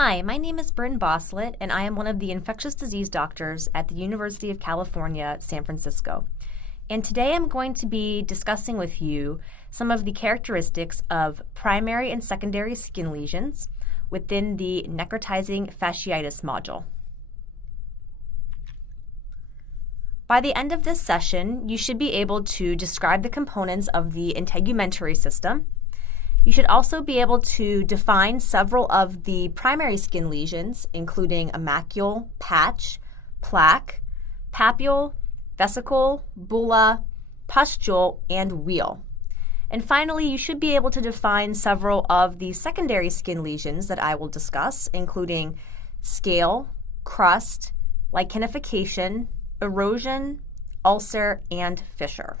Hi, my name is Bryn Bosslet, and I am one of the infectious disease doctors at the University of California, San Francisco. And today I'm going to be discussing with you some of the characteristics of primary and secondary skin lesions within the necrotizing fasciitis module. By the end of this session, you should be able to describe the components of the integumentary system. You should also be able to define several of the primary skin lesions, including a macule, patch, plaque, papule, vesicle, bulla, pustule, and wheal. And finally, you should be able to define several of the secondary skin lesions that I will discuss, including scale, crust, lichenification, erosion, ulcer, and fissure.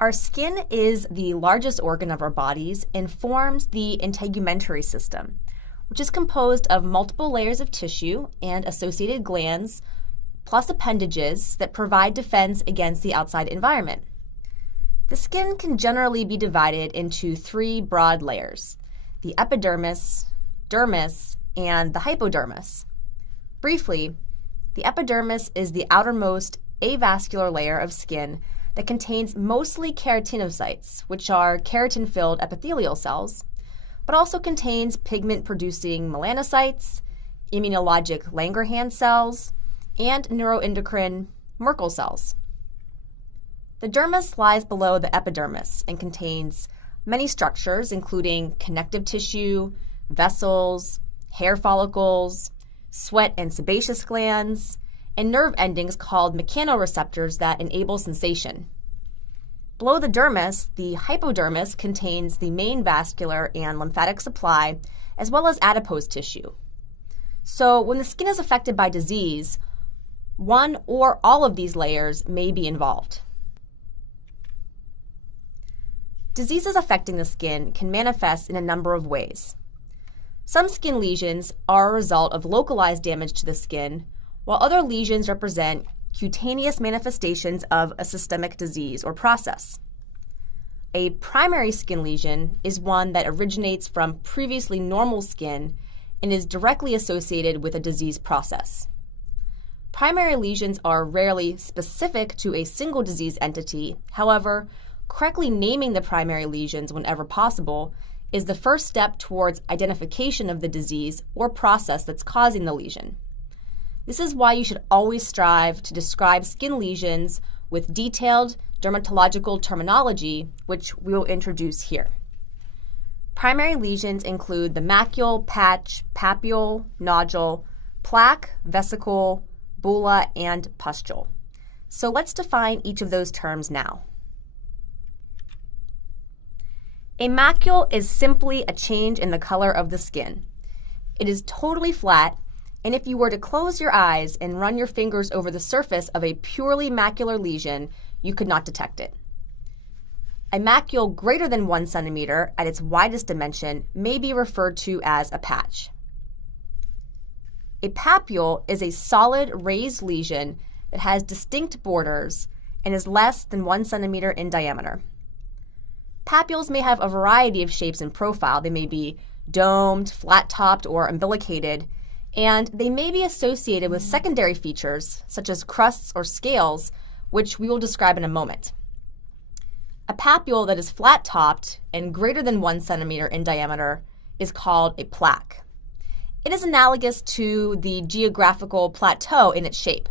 Our skin is the largest organ of our bodies and forms the integumentary system, which is composed of multiple layers of tissue and associated glands, plus appendages that provide defense against the outside environment. The skin can generally be divided into three broad layers: the epidermis, dermis, and the hypodermis. Briefly, the epidermis is the outermost avascular layer of skin that contains mostly keratinocytes, which are keratin-filled epithelial cells, but also contains pigment-producing melanocytes, immunologic Langerhans cells, and neuroendocrine Merkel cells. The dermis lies below the epidermis and contains many structures, including connective tissue, vessels, hair follicles, sweat and sebaceous glands, and nerve endings called mechanoreceptors that enable sensation. Below the dermis, the hypodermis contains the main vascular and lymphatic supply, as well as adipose tissue. So when the skin is affected by disease, one or all of these layers may be involved. Diseases affecting the skin can manifest in a number of ways. Some skin lesions are a result of localized damage to the skin, while other lesions represent cutaneous manifestations of a systemic disease or process. A primary skin lesion is one that originates from previously normal skin and is directly associated with a disease process. Primary lesions are rarely specific to a single disease entity. However, correctly naming the primary lesions whenever possible is the first step towards identification of the disease or process that's causing the lesion. This is why you should always strive to describe skin lesions with detailed dermatological terminology, which we will introduce here. Primary lesions include the macule, patch, papule, nodule, plaque, vesicle, bulla, and pustule. So let's define each of those terms now. A macule is simply a change in the color of the skin. It is totally flat, and if you were to close your eyes and run your fingers over the surface of a purely macular lesion, you could not detect it. A macule greater than 1 centimeter at its widest dimension may be referred to as a patch. A papule is a solid raised lesion that has distinct borders and is less than 1 centimeter in diameter. Papules may have a variety of shapes and profile. They may be domed, flat-topped, or umbilicated, and they may be associated with secondary features such as crusts or scales, which we will describe in a moment. A papule that is flat-topped and greater than 1 centimeter in diameter is called a plaque. It is analogous to the geographical plateau in its shape.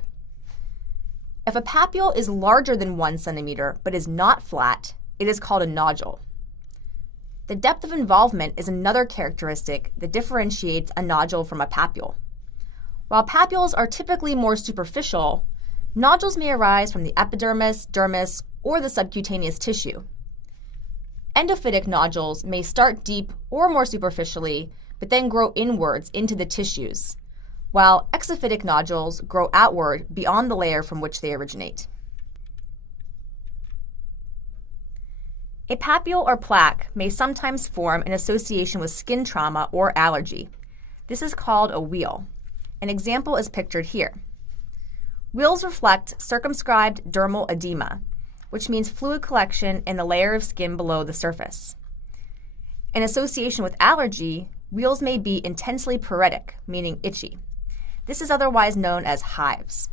If a papule is larger than 1 centimeter but is not flat, it is called a nodule. The depth of involvement is another characteristic that differentiates a nodule from a papule. While papules are typically more superficial, nodules may arise from the epidermis, dermis, or the subcutaneous tissue. Endophytic nodules may start deep or more superficially, but then grow inwards into the tissues, while exophytic nodules grow outward beyond the layer from which they originate. A papule or plaque may sometimes form in association with skin trauma or allergy. This is called a wheal. An example is pictured here. Wheals reflect circumscribed dermal edema, which means fluid collection in the layer of skin below the surface. In association with allergy, wheals may be intensely pruritic, meaning itchy. This is otherwise known as hives.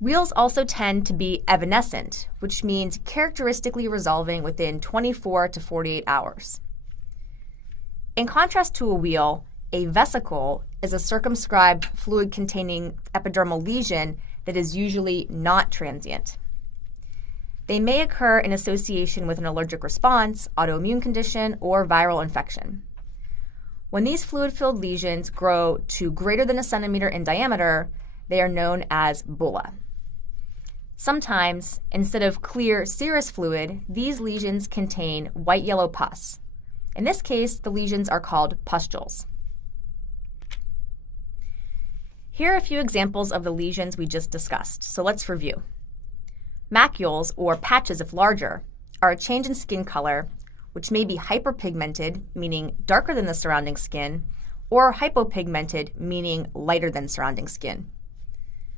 Wheals also tend to be evanescent, which means characteristically resolving within 24 to 48 hours. In contrast to a wheal, a vesicle is a circumscribed fluid-containing epidermal lesion that is usually not transient. They may occur in association with an allergic response, autoimmune condition, or viral infection. When these fluid-filled lesions grow to greater than a centimeter in diameter, they are known as bulla. Sometimes, instead of clear serous fluid, these lesions contain white-yellow pus. In this case, the lesions are called pustules. Here are a few examples of the lesions we just discussed, so let's review. Macules, or patches if larger, are a change in skin color, which may be hyperpigmented, meaning darker than the surrounding skin, or hypopigmented, meaning lighter than surrounding skin.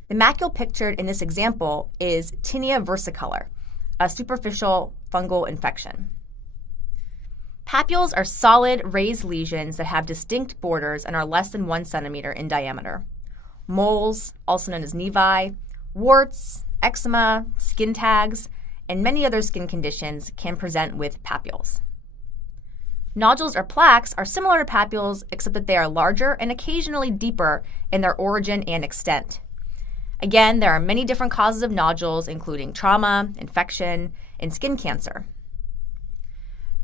The macule pictured in this example is tinea versicolor, a superficial fungal infection. Papules are solid, raised lesions that have distinct borders and are less than 1 centimeter in diameter. Moles, also known as nevi, warts, eczema, skin tags, and many other skin conditions can present with papules. Nodules or plaques are similar to papules except that they are larger and occasionally deeper in their origin and extent. Again, there are many different causes of nodules, including trauma, infection, and skin cancer.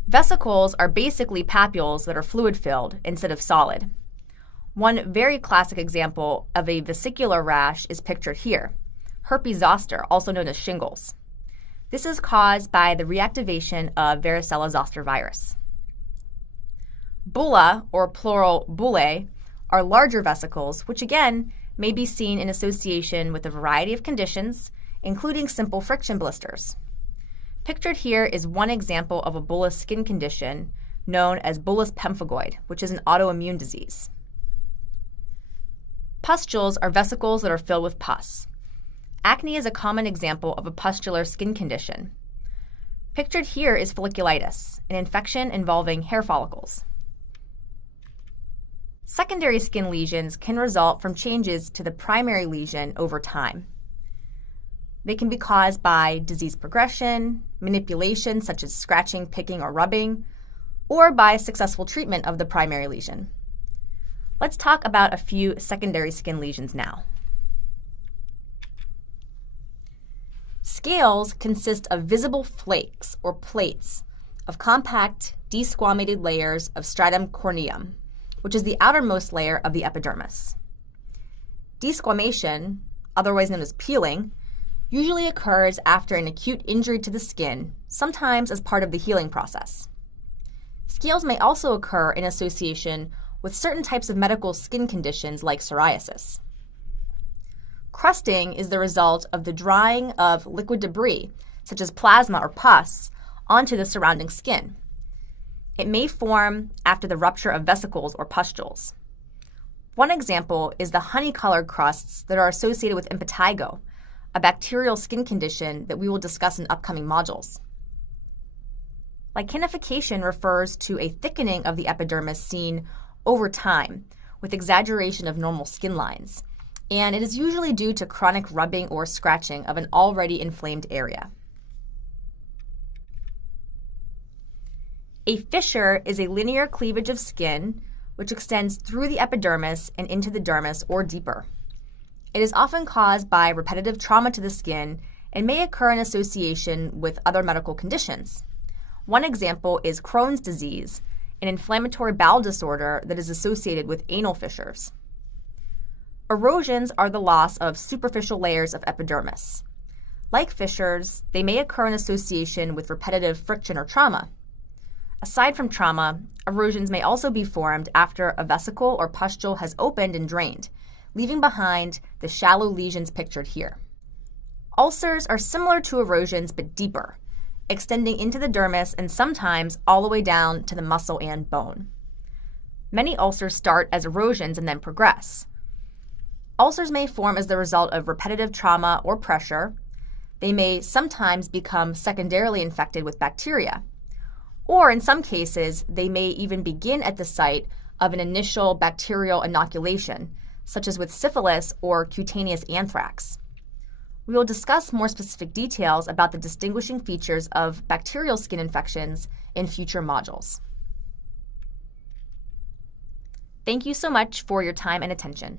Vesicles are basically papules that are fluid-filled instead of solid. One very classic example of a vesicular rash is pictured here, herpes zoster, also known as shingles. This is caused by the reactivation of varicella zoster virus. Bulla, or plural bullae, are larger vesicles, which again may be seen in association with a variety of conditions, including simple friction blisters. Pictured here is one example of a bullous skin condition known as bullous pemphigoid, which is an autoimmune disease. Pustules are vesicles that are filled with pus. Acne is a common example of a pustular skin condition. Pictured here is folliculitis, an infection involving hair follicles. Secondary skin lesions can result from changes to the primary lesion over time. They can be caused by disease progression, manipulation such as scratching, picking, or rubbing, or by successful treatment of the primary lesion. Let's talk about a few secondary skin lesions now. Scales consist of visible flakes or plates of compact, desquamated layers of stratum corneum, which is the outermost layer of the epidermis. Desquamation, otherwise known as peeling, usually occurs after an acute injury to the skin, sometimes as part of the healing process. Scales may also occur in association with certain types of medical skin conditions like psoriasis. Crusting is the result of the drying of liquid debris, such as plasma or pus, onto the surrounding skin. It may form after the rupture of vesicles or pustules. One example is the honey-colored crusts that are associated with impetigo, a bacterial skin condition that we will discuss in upcoming modules. Lichenification refers to a thickening of the epidermis seen over time with exaggeration of normal skin lines, and it is usually due to chronic rubbing or scratching of an already inflamed area. A fissure is a linear cleavage of skin which extends through the epidermis and into the dermis or deeper. It is often caused by repetitive trauma to the skin and may occur in association with other medical conditions. One example is Crohn's disease, an inflammatory bowel disorder that is associated with anal fissures. Erosions are the loss of superficial layers of epidermis. Like fissures, they may occur in association with repetitive friction or trauma. Aside from trauma, erosions may also be formed after a vesicle or pustule has opened and drained, leaving behind the shallow lesions pictured here. Ulcers are similar to erosions but deeper, extending into the dermis and sometimes all the way down to the muscle and bone. Many ulcers start as erosions and then progress. Ulcers may form as the result of repetitive trauma or pressure. They may sometimes become secondarily infected with bacteria, Or in some cases, they may even begin at the site of an initial bacterial inoculation, such as with syphilis or cutaneous anthrax. We will discuss more specific details about the distinguishing features of bacterial skin infections in future modules. Thank you so much for your time and attention.